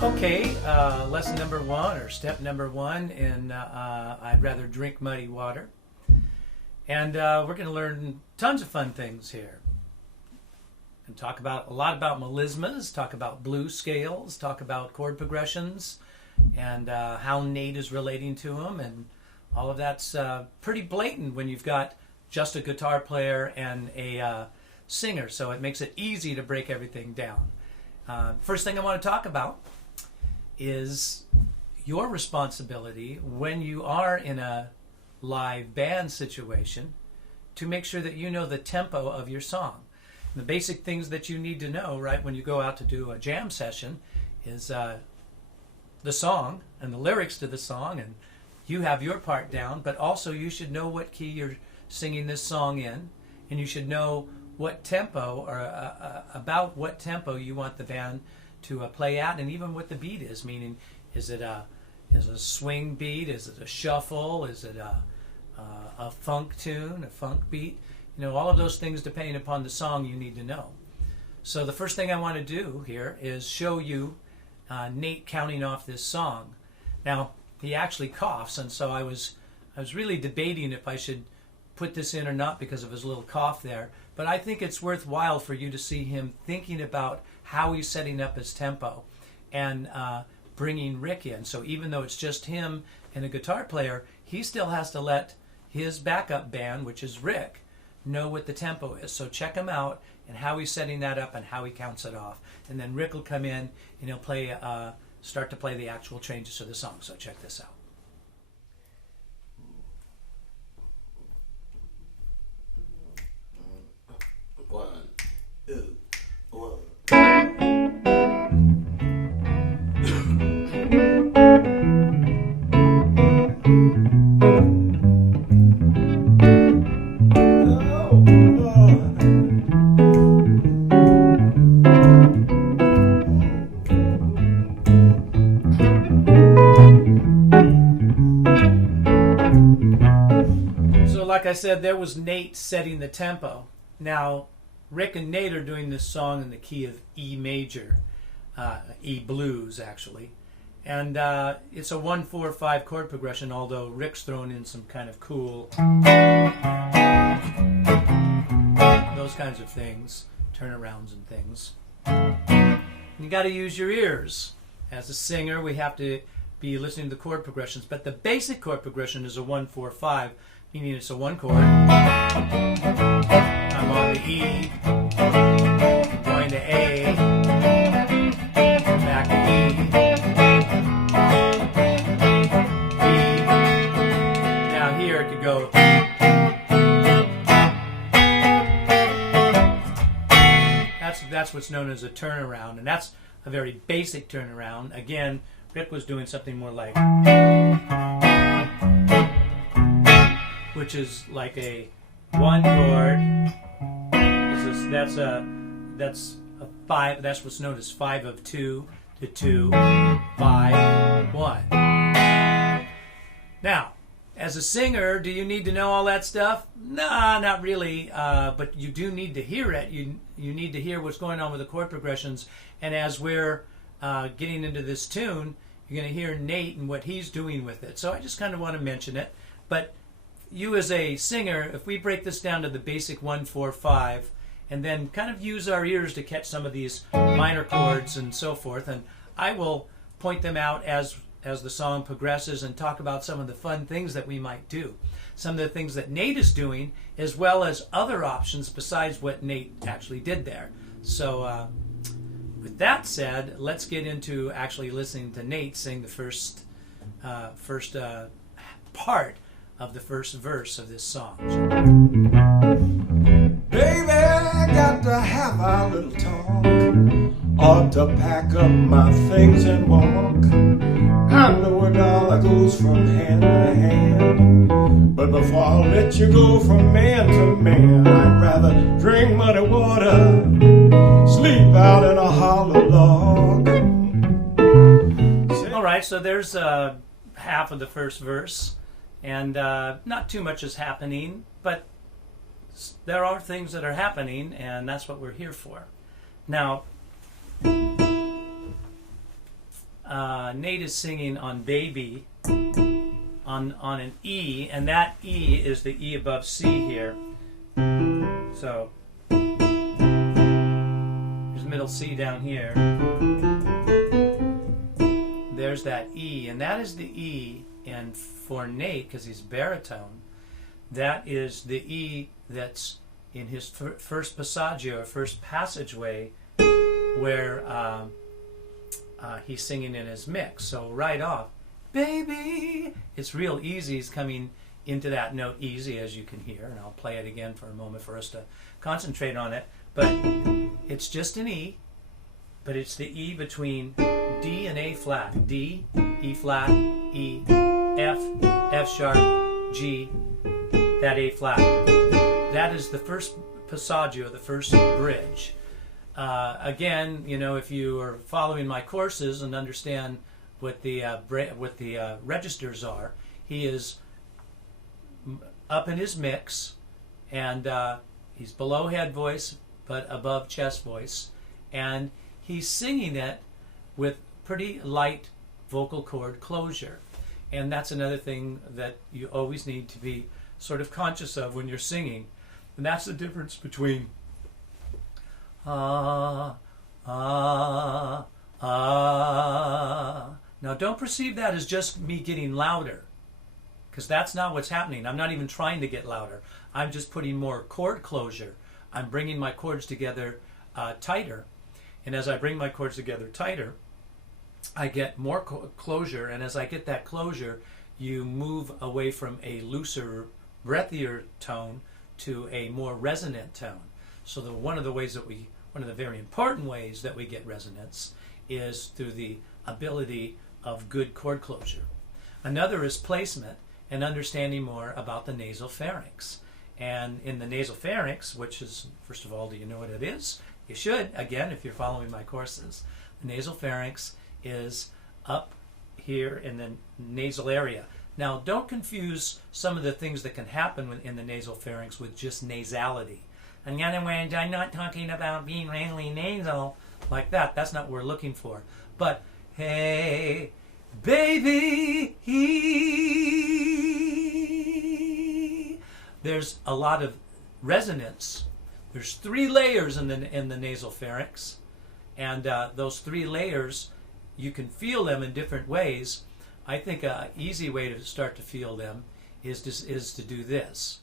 Okay, lesson number one, or step number one in I'd rather drink muddy water. And we're going to learn tons of fun things here. And talk about a lot about melismas, talk about blues scales, talk about chord progressions, and how Nate is relating to them. And all of that's pretty blatant when you've got just a guitar player and a singer. So it makes it easy to break everything down. First thing I want to talk about is your responsibility when you are in a live band situation to make sure that you know the tempo of your song. And the basic things that you need to know, right, when you go out to do a jam session is the song and the lyrics to the song, and you have your part down, but also you should know what key you're singing this song in, and you should know what tempo, or about what tempo you want the band to play at, and even what the beat is, meaning is it a swing beat, is it a shuffle, is it a funk tune, a funk beat, all of those things depending upon the song you need to know. So the first thing I want to do here is show you Nate counting off this song. Now he actually coughs, and so I was really debating if I should put this in or not because of his little cough there, but I think it's worthwhile for you to see him thinking about how he's setting up his tempo and bringing Rick in. So even though it's just him and a guitar player, he still has to let his backup band, which is Rick, know what the tempo is. So check him out and how he's setting that up and how he counts it off. And then Rick will come in and he'll play, start to play the actual changes to the song. So check this out. One, two, one. So like I said, there was Nate setting the tempo. Now Rick and Nate are doing this song in the key of E major, E blues actually, and it's a 1-4-5 chord progression, although Rick's thrown in some kind of cool, those kinds of things, turnarounds and things. You got to use your ears. As a singer, we have to be listening to the chord progressions, but the basic chord progression is a 1-4-5, meaning it's a one chord. I'm on the E, going to A, back to E, B. Now here it could go. That's what's known as a turnaround, and that's a very basic turnaround. Again, Rick was doing something more like, which is like a one chord. That's a 5. That's what's known as 5 of 2 to 2, 5, 1. Now, as a singer, do you need to know all that stuff? Nah, not really. But you do need to hear it. You need to hear what's going on with the chord progressions. And as we're getting into this tune, you're going to hear Nate and what he's doing with it. So I just kind of want to mention it. But you as a singer, if we break this down to the basic 1-4-5, and then kind of use our ears to catch some of these minor chords and so forth, and I will point them out as the song progresses and talk about some of the fun things that we might do. Some of the things that Nate is doing, as well as other options besides what Nate actually did there. So with that said, let's get into actually listening to Nate sing the first part of the first verse of this song. Baby, I got to have our little talk. Ought to pack up my things and walk. I know it all goes from hand to hand, but before I let you go from man to man, I'd rather drink muddy water, sleep out in a hollow log. All right, so there's half of the first verse, and not too much is happening, but there are things that are happening, and that's what we're here for. Now, Nate is singing on baby on an E, and that E is the E above C here. So there's middle C down here. There's that E, and that is the E. And for Nate, because he's baritone, that is the E that's in his first passaggio, or first passageway, where he's singing in his mix. So right off, baby, it's real easy. He's coming into that note easy, as you can hear, and I'll play it again for a moment for us to concentrate on it. But it's just an E, but it's the E between D and A flat. D, E flat, E, F, F sharp, G, that A flat. That is the first passaggio, the first bridge. Again, you know, if you are following my courses and understand what the registers are, he is up in his mix, and he's below head voice but above chest voice, and he's singing it with pretty light vocal cord closure. And that's another thing that you always need to be sort of conscious of when you're singing, and that's the difference between ah, ah, ah. Now don't perceive that as just me getting louder, because that's not what's happening. I'm not even trying to get louder. I'm just putting more chord closure. I'm bringing my chords together tighter, and as I bring my chords together tighter, I get more closure, and as I get that closure, you move away from a looser, breathier tone to a more resonant tone. So one of the very important ways that we get resonance is through the ability of good chord closure. Another is placement and understanding more about the nasal pharynx. And in the nasal pharynx, which is, first of all, do you know what it is? You should, again, if you're following my courses. The nasal pharynx is up here in the nasal area. Now, don't confuse some of the things that can happen in the nasal pharynx with just nasality. In other words, I'm not talking about being really nasal like that. That's not what we're looking for. But, hey, baby, there's a lot of resonance. There's 3 layers in the nasal pharynx, and those 3 layers, you can feel them in different ways. I think an easy way to start to feel them is to do this.